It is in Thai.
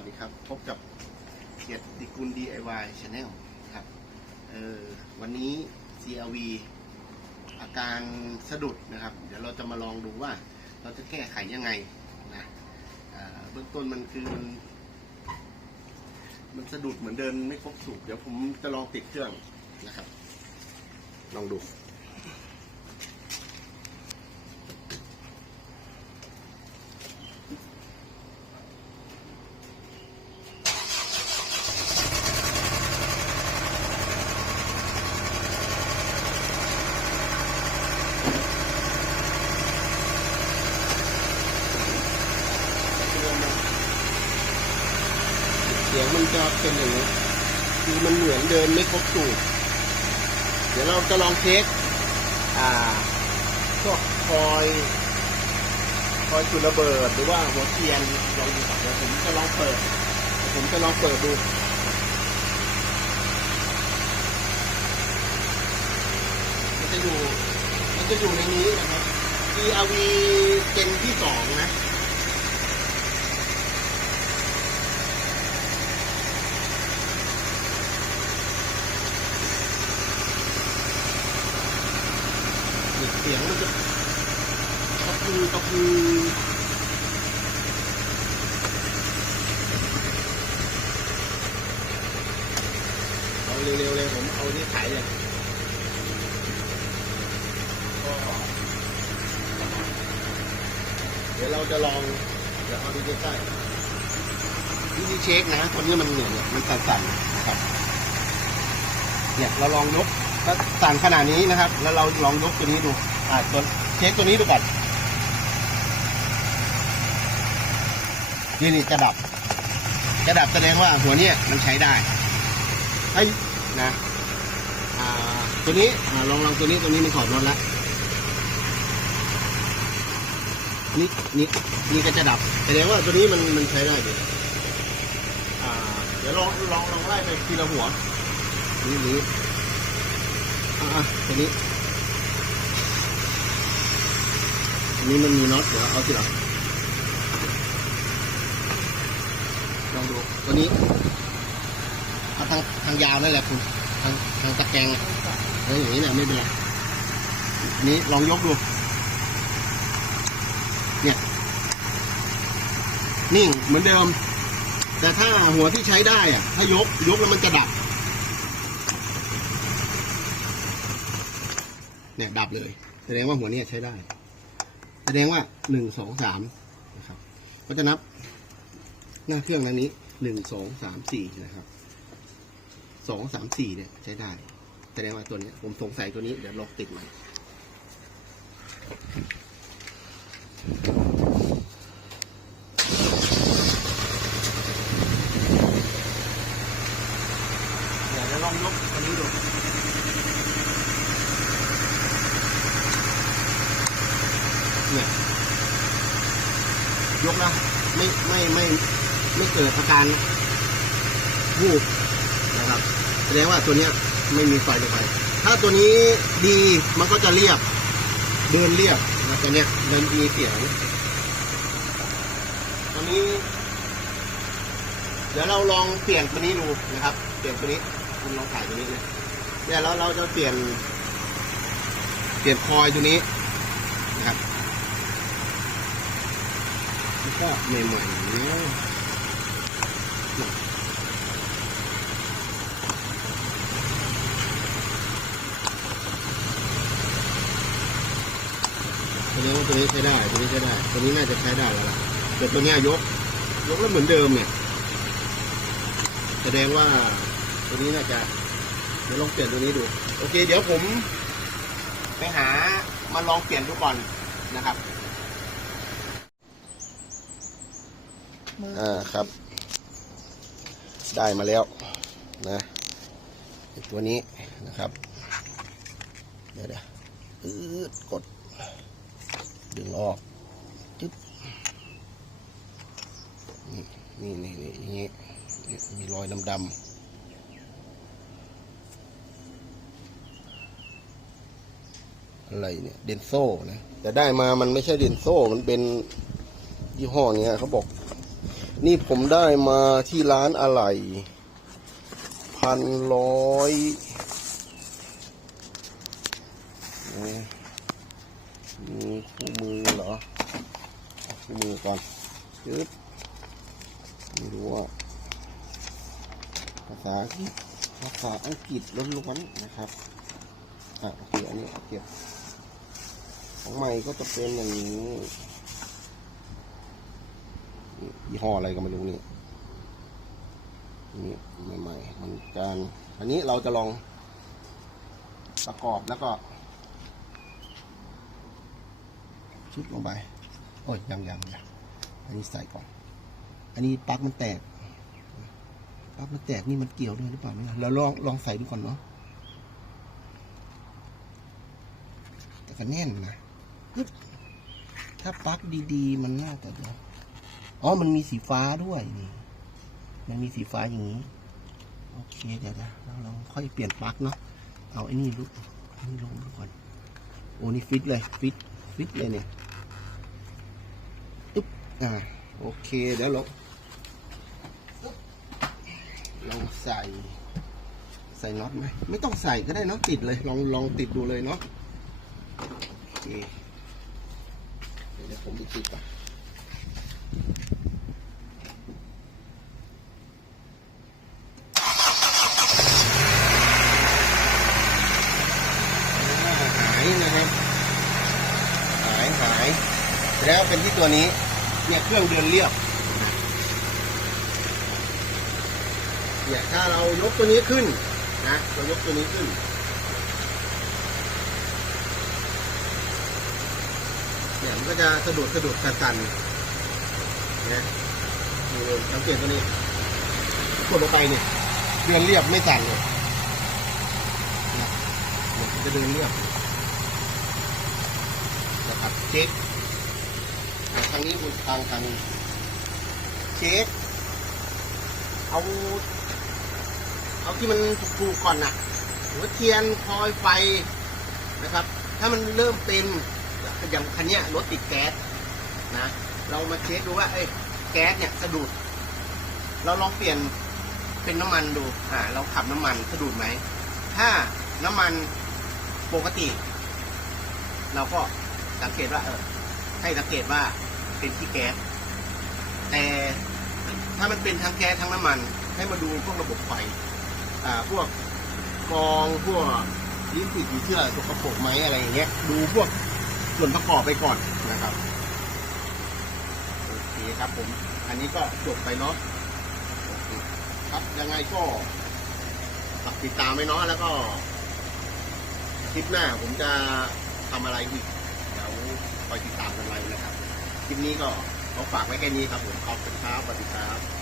วัสดีครับ พบกับเกียรติกุล DIY Channel ครับเออวันนี้ CLV อาการสะดุดนะครับ เดี๋ยวเราจะมาลองดูว่าเราจะแก้ไขยังไงนะเบื้องต้นมันคือมันมันสะดุดเหมือนเดินไม่ครบสูบเดี๋ยวผมจะลองติดเครื่องนะครับ ลองดู เสียงมันจะเป็นอย่างนี้คือมันเหมือนเดินไม่ครบสูตร เดี๋ยวเราจะลองเช็คอ่าพวกคอยคอยจุดระเบิดหรือว่าหัวเทียนลองดูก่อนเดี๋ยวผมจะลองเปิด ผมจะลองเปิดดูมันจะอยู่มันจะอยู่ในนี้นะครับ ERV เจนที่สองนะ เสียงมันจะตะพือตะพือเอาเร็วๆเลยผมเอาที่ไขเลยก็เดี๋ยวเราจะลอง เดี๋ยวเอาดูใกล้ๆวิธีเช็คนะตัวนี้มันเนี่ยเนี่ยมันสั่นๆนะครับเนี่ยเราลองยกถ้าสั่นขนาดนี้นะครับ แล้วเราลองยกตัวนี้ดู อ่าตัวเช็คตัวนี้ดูก่อนนี่นี่จะดับ จะดับแสดงว่าหัวเนี่ยมันใช้ได้ไอ้ยนะอ่าตัวนี้อ่าลองลองตัวนี้ตัวนี้มันถอดรถแล้วนี่นี่นี่ก็จะดับแสดงว่าตัวนี้มันมันใช้ได้ดีอ่า เดี๋ยวลองลองลองไล่ไปทีละหัว นี่นี่อ่าอะตัวนี้ อันนี้มันมีน็อตเดี๋ยวเอาสิเหรอลองดูตัวนี้เอาทางทางยาวนั่นแหละคุณทางทางตะแกรงเอออย่างนี้เนี่ยไม่เป็นไรนนี้ลองยกดู เนี่ยนิ่งเหมือนเดิม แต่ถ้าหัวที่ใช้ได้อะถ้ายกยกแล้วมันจะดับ เนี่ยดับเลยแสดงว่าหัวนี้ใช้ได้ แสดงว่าหนึ่งสองสามนะครับ ก็จะนับหน้าเครื่องนั้นนี้หนึ่งสองสามสี่นะครับสองสามสี่เนี่ยใช้ได้ แสดงว่าตัวนี้ผมสงสัยตัวนี้เดี๋ยวลองติดใหม่เดี๋ยวเราลองยกตัวนี้ดู เนี่ยยกนะไม่ไม่ไม่ไม่เกิดอาการวูบนะครับแสดงว่าตัวเนี้ยไม่มีไฟลงไป ถ้าตัวนี้ดีมันก็จะเรียบ เดินเรียบนะตัวเนี้ยมันมีเสียงตัวนี้ เดี๋ยวเราลองเปลี่ยนตัวนี้ดูนะครับ เปลี่ยนตัวนี้คุณลองถ่ายตัวนี้เลยเนี่ยเราเราจะเปลี่ยน เปลี่ยนคอยตัวนี้นะครับ ก็ใหม่ๆนี่ยแสดงว่าตัวนี้ใช้ได้ ตัวนี้ใช้ได้ ตัวนี้น่าจะใช้ได้แล้วล่ะแต่ตัวนี้ยยก ยกแล้วเหมือนเดิมเนี่ย แสดงว่าตัวนี้น่าจะ เดี๋ยวลองเปลี่ยนตัวนี้ดู โอเค เดี๋ยวผม ไปหามาลองเปลี่ยนดูก่อนนะครับ อ่าครับ ได้มาแล้วนะตัวนี้นะครับเดี๋ยวเดี๋ยวอืดกด ดึงออกจึ๊บนี่นี่นี่อย่างงี้มีรอยดำๆอะไรเนี่ยเดนโซ่นะแต่ได้มามันไม่ใช่เดนโซ่มันเป็นยี่ห้อเนี้ยเขาบอก นี่ผมได้มาที่ร้านอะไหล่พันร้อยมีคู่มือเหรอคู่มือก่อนชึบไม่รู้ว่าภาษาอังกฤษภาษาอังกฤษล้วนๆนะครับอะโอเคอันนี้เก็บของใหม่ก็จะเป็นอย่างนี้ ยี่ห้ออะไรก็ไม่รู้นี่นี่ใหม่ๆมันการอันนี้เราจะลองประกอบแล้วก็ ชุดลงไป โอ้ยยังยังยังอันนี้ใส่ก่อน อันนี้ปลั๊กมันแตกปลั๊กมันแตกนี่มันเกี่ยวด้วยหรือเปล่าเนี่ยเราลองลองใส่ดูก่อนเนาะแต่ก็แน่นนะถ้าปลั๊กดีๆ มันน่าจะเดี๋ยว อ๋อ มันมีสีฟ้าด้วยนี่ มันมีสีฟ้าอย่างนี้ โอเค เดี๋ยวนะเราลองค่อยเปลี่ยนปลั๊กเนาะ เอาไอ้นี่ลุกอันนี้ลงก่อน โอ้นี่ฟิตเลย ฟิต ฟิตเลยเนี่ยอึ๊บ อ่า โอเคเดี๋ยวลงอึ๊บลองใส่ ใส่น็อตไหมไม่ต้องใส่ก็ได้เนาะติดเลย ลองลองติดดูเลยเนาะโอเคเดี๋ยวผมไปติดก่อนหายนะครับ หายหาย แล้วเป็นที่ ตัวนี้ เนี่ยเครื่องเดินเรียบ เนี่ยถ้าเรายกตัวนี้ขึ้นนะเรายกตัวนี้ขึ้น เนี่ยมันก็จะสะดุดสะดุดสั่นๆนะดูสังเกตตัวนี้กดลงไปเนี่ยเดินเรียบไม่สั่นเลยนะเนี่ยมันจะเดินเรียบนะครับเช็คางนี้บนทางทางเช็คเอา เอาที่มันถูกๆก่อนน่ะหัวเทียนคอยไฟนะครับ ถ้ามันเริ่มเป็นอย่างคันเนี้ยรถติดแก๊สนะเรามาเช็คดูว่าเอ้แก๊สเนี่ยสะดุด เราลองเปลี่ยนเป็นน้ำมันดูอ่าเราขับน้ำมันสะดุดไหมถ้าน้ำมันปกติ เราก็สังเกตว่าเออให้สังเกตว่า เป็นที่แก๊สแต่ถ้ามันเป็นทั้งแก๊สทั้งน้ำมัน ให้มาดูพวกระบบไฟอ่าพวกกรองพวกลิ้นติดอยู่เชื่อสกปรกไหมอะไรอย่างเงี้ย ดูพวกส่วนประกอบไปก่อนนะครับโอเคครับผม อันนี้ก็จบไปเนาะคครับยังไงก็ฝากติดตามไว้เนาะแล้วก็คลิปหน้าผมจะทำอะไรอีกเดี๋ยวคอยติดตามกันไว้นะครับ คลิปนี้ก็ขอฝากไว้แค่นี้ครับผมขอบคุณครับสวัสดีครับ